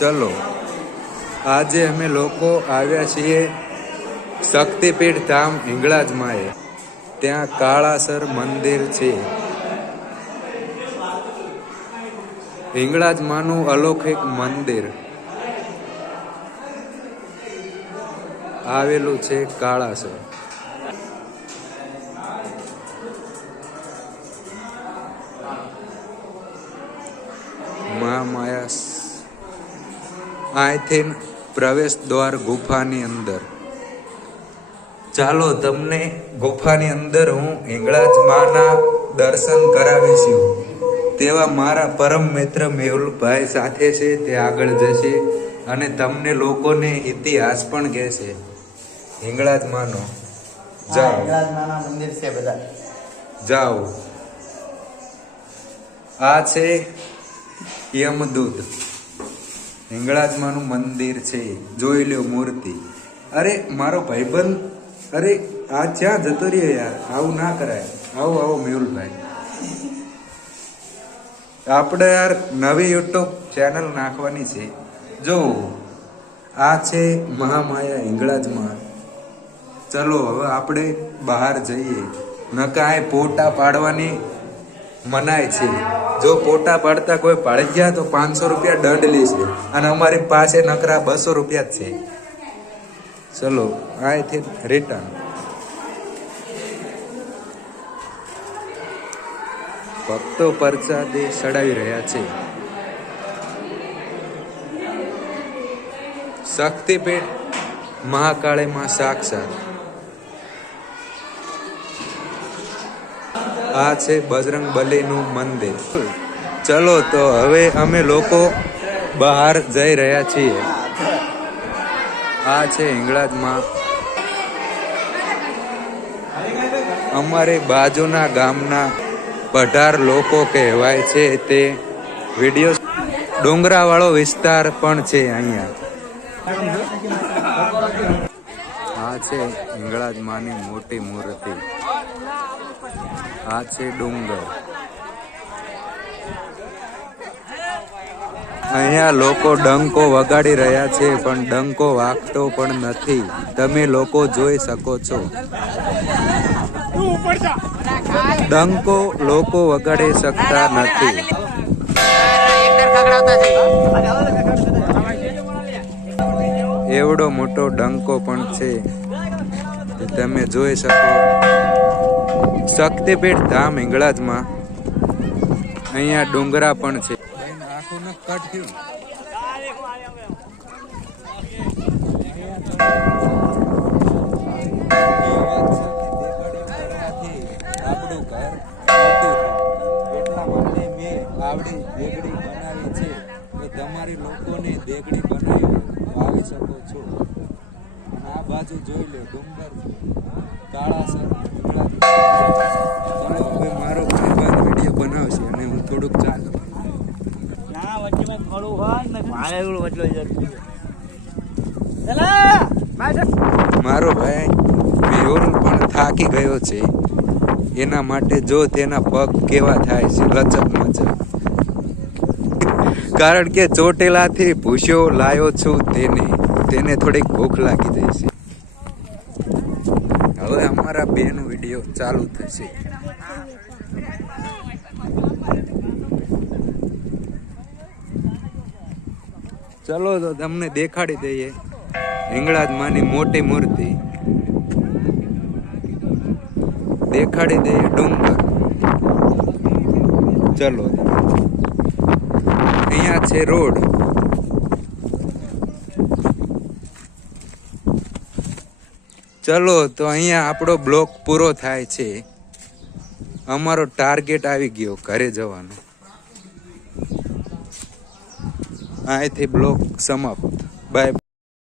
ચલો આજે અમે લોકો આવ્યા છીએ શક્તિપીઠ ધામ હિંગળાજમાં. ત્યાં કાળાસર મંદિર છે. હિંગળાજમાંનું અલૌકિક મંદિર આવેલું છે કાળાસર. મહામાયા અહીંથી પ્રવેશ દ્વાર ગુફાની અંદર. ચાલો તમને ગુફાની અંદર હું હિંગળાજ માના દર્શન કરાવીશું. તેવા મારા પરમ મિત્ર મેહુલભાઈ સાથે છે, તે આગળ જશે અને તમને લોકોને ઇતિહાસ પણ કહેશે હિંગળાજ માનો. જાઓ, હિંગળાજ માના મંદિર છે બધા. જાઓ. આ છે યમદૂત. હિંગળાજ માનું મંદિર છે, જોઈ લ્યો મૂર્તિ. અરે મારો ભાઈબંધ, અરે આ ક્યાં જતો રહ્યો યાર, આવું ના કરાય. આવો આવો મેહુલભાઈ, આપણે યાર નવી યુટ્યુબ ચેનલ નાખવાની છે. જો આ છે મહામાયા હિંગળાજમાં. ચલો હવે આપણે બહાર જઈએ. નકાય ફોટા પાડવાની મનાય છે. જો ફોટા પાડતા કોઈ પાડી ગયા તો 500 રૂપિયા દંડ લેશે અને અમારી પાસે નકરા 200 રૂપિયા જ છે. ચલો અહીંથી રિટર્ન. ભક્તો પ્રસાદી ચડાવી રહ્યા છે. શક્તિપીઠ મહાકાળીમાં સાક્ષાત. આ છે બજરંગ બલીનું મંદિર. ચલો તો હવે અમે લોકો બહાર જઈ રહ્યા છીએ. આ છે હિંગળાજમાં. અમારે બાજુના ગામના પઢાર લોકો કહેવાય છે તે વિડીયો. ડુંગરાવાળો વિસ્તાર પણ છે અહીંયા. આ છે હિંગળાજ માની મોટી મૂર્તિ. આ છે ડુંગર. અહીંયા લોકો ડંકો વગાડી રહ્યા છે, પણ ડંકો વાગતો પણ નથી. તમે લોકો જોઈ શકો છો. ડંકો લોકો વગાડી શકતા નથી. એવડો મોટો ડંકો પણ છે, તમે જોઈ શકો. શક્તિપીઠ ધામ હિંગળાજમાં. અહીંયા ડુંગરા પણ છે. આખું ન કટ થયું. આપણું ઘર એટલા માટે મેં આવડી દેગડી બનાવી છે. તો તમારી લોકોને દેગડી બનાવી આવી શકો છો. અને આ બાજુ જોઈ લો ડુંગર, કાળાસર. હવે મારો ભાઈબંધ વિડીયો બનાવશે અને હું થોડુંક ચાલુ. મારો ભાઈ મેહુલ પણ થાકી ગયો છે. એના માટે જો તેના પગ કેવા થાય છે, લચક મચક. કારણ કે ચોટેલાથી ભૂસ્યો લાયો છું તેને થોડીક ભૂખ લાગી જાય છે. હવે અમારા બેનો વિડીયો ચાલુ થશે. ચલો તો તમને દેખાડી દઈએ હિંગળાજ માની મોટી મૂર્તિ. દેખાડી દઈએ ડુંગર. ચલો અહીંયા છે રોડ. ચલો તો અહીંયા આપણો બ્લોક પૂરો થાય છે. અમારો ટાર્ગેટ આવી ગયો ઘરે જવાનો. અહીંથી બ્લોક સમાપ્ત. Bye bye.